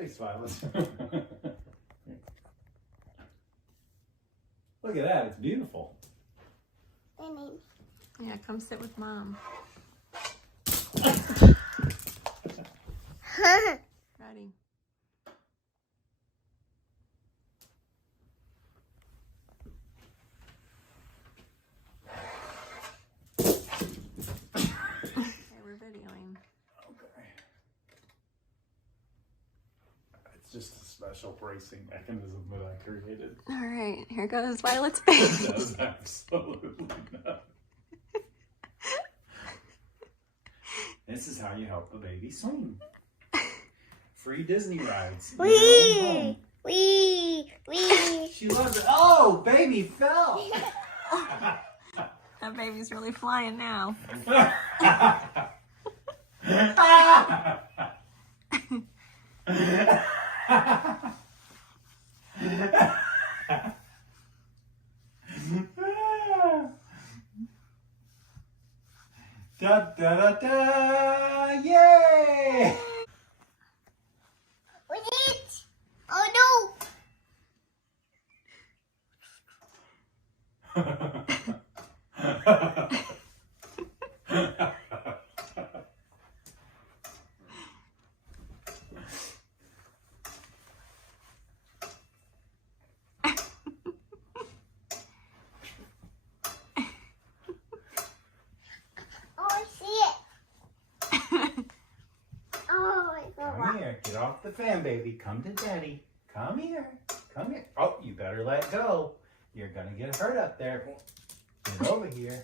face, Violet. Look at that, it's beautiful. Yeah, come sit with Mom. Ready. Okay, we're videoing. Okay. It's just a special bracing mechanism that I created. All right, here goes Violet's face. It does absolutely not. This is how you help the baby swing. Free Disney rides. Wee! She loves it. Oh, baby fell. That baby's really flying now. Da da da da! Yay! What's it? Oh no! I see it. Oh my Come God. here, get off the fan, baby. Come to daddy. Come here. Come here. Oh, you better let go. You're gonna get hurt up there. Get over here.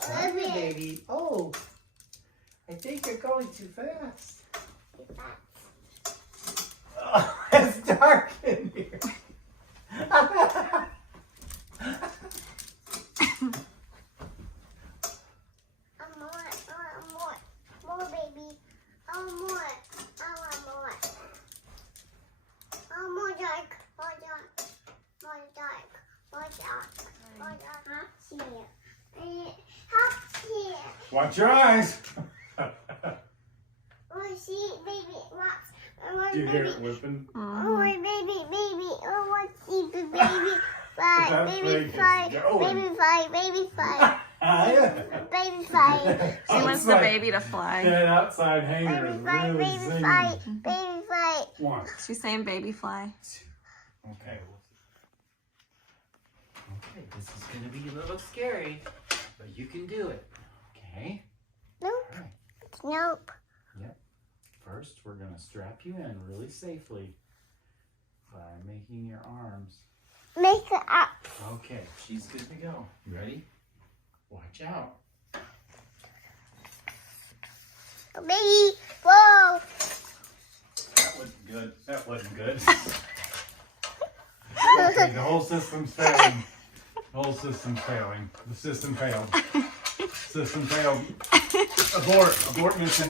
Come here, baby. Oh, I think you're going too fast. Oh, it's dark in here. More, baby. I want more. I want more. I want more dark. More dark. More dark. More dark. More dark. Hot here. Hot here. Watch your eyes. Oh, see, baby. Watch. Do you hear it whipping? Oh, my baby. Oh, want to see the baby fly. That's Baby very fly. good. Going. Baby fly. Baby fly. Yeah. Baby fly. She wants the baby to fly. That outside hanger Baby is fly. really Baby zinging. fly. Baby fly. One. She's saying baby fly. Okay. Okay, this is going to be a little scary, but you can do it. Okay? Nope. All right. Nope. Yep. First, we're going to strap you in really safely by making your arms. Make it up. Okay, she's good to go. You ready? Watch out. Oh, baby. Whoa. That wasn't good. That wasn't good. Okay, the whole system's failing. The whole system's failing. The system failed. System failed. Abort. Abort mission.